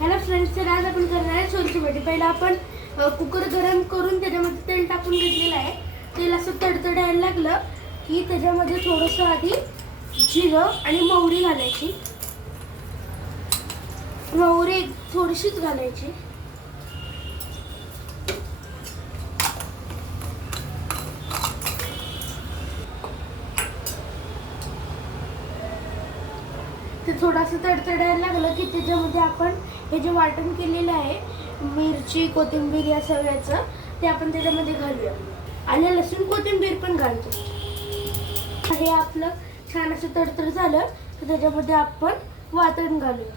Hello friends, तर आज आपण करणार आहे छोलेची भाजी. पहिला आपण कुकर गरम करून त्याच्यामध्ये तेल टाकून घेतलेलं आहे. तेल असं तडतडायला लागलं की त्याच्यामध्ये थोडंसं आधी जिरं आणि मोहरी घालायची. मोहरी थोडीशीच घालायची. ते थोडंसं तडतडायला लागलं की त्याच्यामध्ये आपण हे जे वाटण केलेलं आहे, मिरची कोथिंबीर या सगळ्याचं, ते आपण त्याच्यामध्ये घालूया. आलं लसूण कोथिंबीर पण घालतो. हे आपलं छान असं तडतड झालं तर त्याच्यामध्ये आपण वाटण घालूया.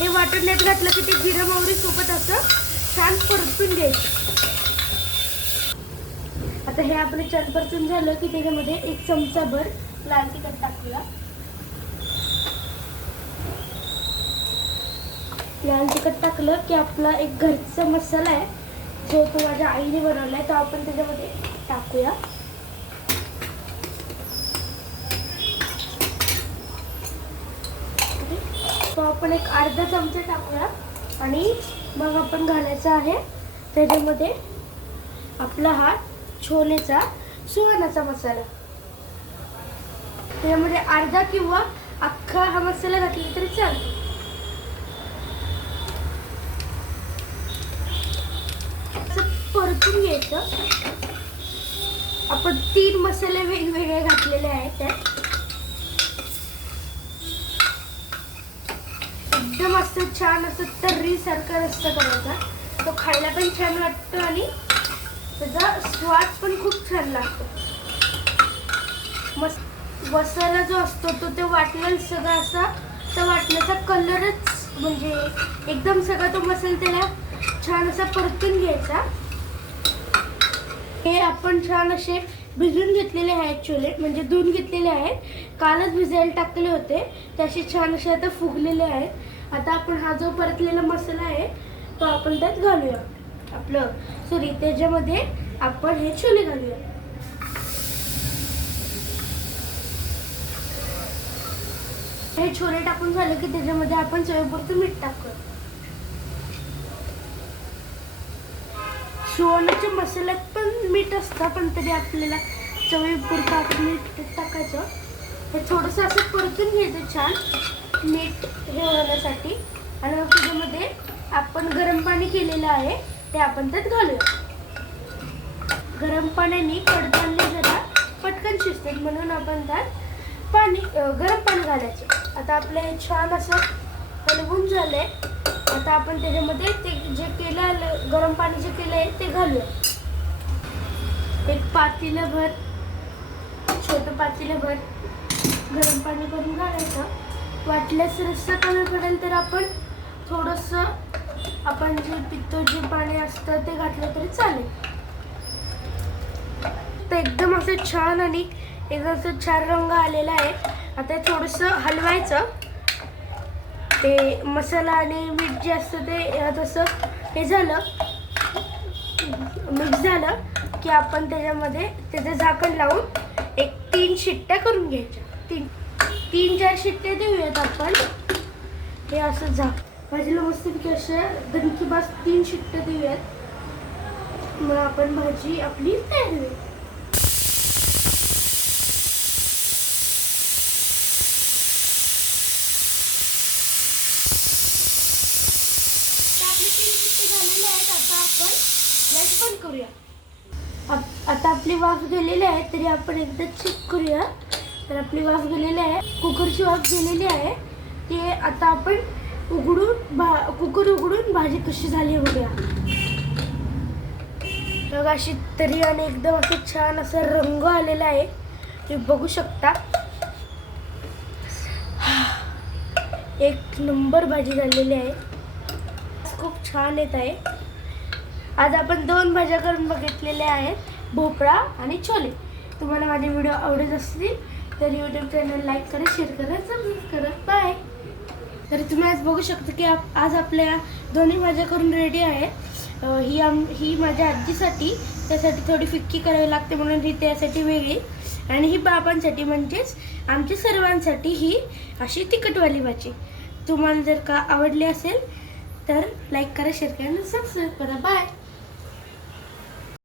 हे वाटण्यात घातलं की ते जिरं मोहरी सोबत असं छान परतून घ्यायचं. आता हे आपलं छान परतून झालं की त्याच्यामध्ये 1 चमचाभर लाल तिखट टाकूया. लाल तिखट टाकलं की आपला एक घरचा मसाला आहे जो तो माझ्या आईने बनवला आहे, तो आपण त्याच्यामध्ये टाकूया. तो आपण एक अर्धा चमचा टाकूया आणि मग आपण घालायचा आहे त्याच्यामध्ये आपला हा छोलेचा सुहानाचा मसाला. त्यामध्ये अर्धा किंवा अख्खा हा मसाला घातला तरी चालेल. परतून घ्यायचं. आपण 3 मसाले वेगवेगळे घातलेले आहेत. त्यात एकदम असं छान असं तर्री सारखा रस्सा करायचा. तो खायला पण छान वाटतो आणि त्याचा स्वाद पण खूप छान लागतो. मसाला जो असतो तो ते वाटलेला सगळा असा, त्या वाटण्याचा कलरच म्हणजे एकदम सगळा तो मसाला त्याला छान असा परतून घ्यायचा. हे आपण छान असे भिजून घेतलेले आहेत छोले, म्हणजे धुवून घेतलेले आहेत. कालच भिजायला टाकले होते, ते असे छान असे आता फुगलेले आहेत. आता आपण हा जो परतलेला मसाला आहे तो आपण त्यात घालूया. त्याच्यामध्ये आपण हे छोले घालूया. हे छोले टाकून झाले की त्याच्यामध्ये आपण चवीपुरतं मीठ टाकूया. सुहानाच्या मसाल्यात पण मीठ असतं, पण तरी आपल्याला चवीपुरतं आपण मीठ टाकायचं. हे थोडंसं असं परतून घ्यायचं छान मीठ हे होण्यासाठी. आणि मग त्याच्यामध्ये आपण गरम पाणी केलेलं आहे ते आपण त्यात घालूया. गरम पाण्याने कडधान्य जरा पटकन शिजतात म्हणून आपण त्यात गरम पाणी घालायचं. आता आपलं हे छान असं हलवून झालंय. आता आपण त्याच्यामध्ये ते जे केलं गरम पाणी जे केलं आहे ते घालूया. एक पातेलभर, छोटं पातेलभर गरम पाणी करून घालायचं. वाटल्यास रस्सा कलर पडेल तर आपण थोडंसं आपण जे पितो जे पाणी असतं ते घातलं तरी चालेल. तर एकदम असं छान आणि एकदम असं छान रंग आलेला आहे. आता थोडंसं हलवायचं. ते मसाला आणि मीठ जे असतं ते तसं हे झालं मिक्स झालं की आपण त्याच्यामध्ये त्याचं झाकण लावून एक 3 शिट्ट्या करून घ्यायच्या. 3-4 शिट्ट्या देऊयात आपण. हे असं भाजीला मस्तपैकी अशा दणकी बास 3 शिट्ट्या देऊयात. मग आपण भाजी आपली तयार होईल. आता आपण गॅस बंद करूया. आता आपली वाफ गेलेली आहे, तरी आपण एकदा चेक करूया. तर आपली वाफ गेलेली आहे, कुकरची वाफ गेलेली आहे. ते आता आपण कुकर उघडून भाजी कशी झाली बघूया. बघा अशी तरी आणि एकदम असं छान असा रंग आलेला आहे, तुम्ही बघू शकता. एक नंबर भाजी झालेली आहे, खूप छान येत आहे. आज आपण 2 भाज्या करून बघितलेल्या आहेत, भोपळा आणि छोले. तुम्हाला माझे व्हिडिओ आवडत असतील तर यूट्यूब चॅनल लाईक करा, शेअर करा, सबस्क्राईब करा. बाय. तर तुम्ही आज बघू शकता की आज आपल्या दोन्ही भाज्या करून रेडी आहेत. ही माझ्या आजीसाठी, त्यासाठी थोडी फिक्की करावी लागते म्हणून ही त्यासाठी वेगळी. आणि ही बाबांसाठी म्हणजेच आमच्या सर्वांसाठी ही अशी तिखटवाली भाजी. तुम्हाला जर का आवडली असेल तर लाईक करा, शेअर करा आणि सबस्क्राईब करा. बाय.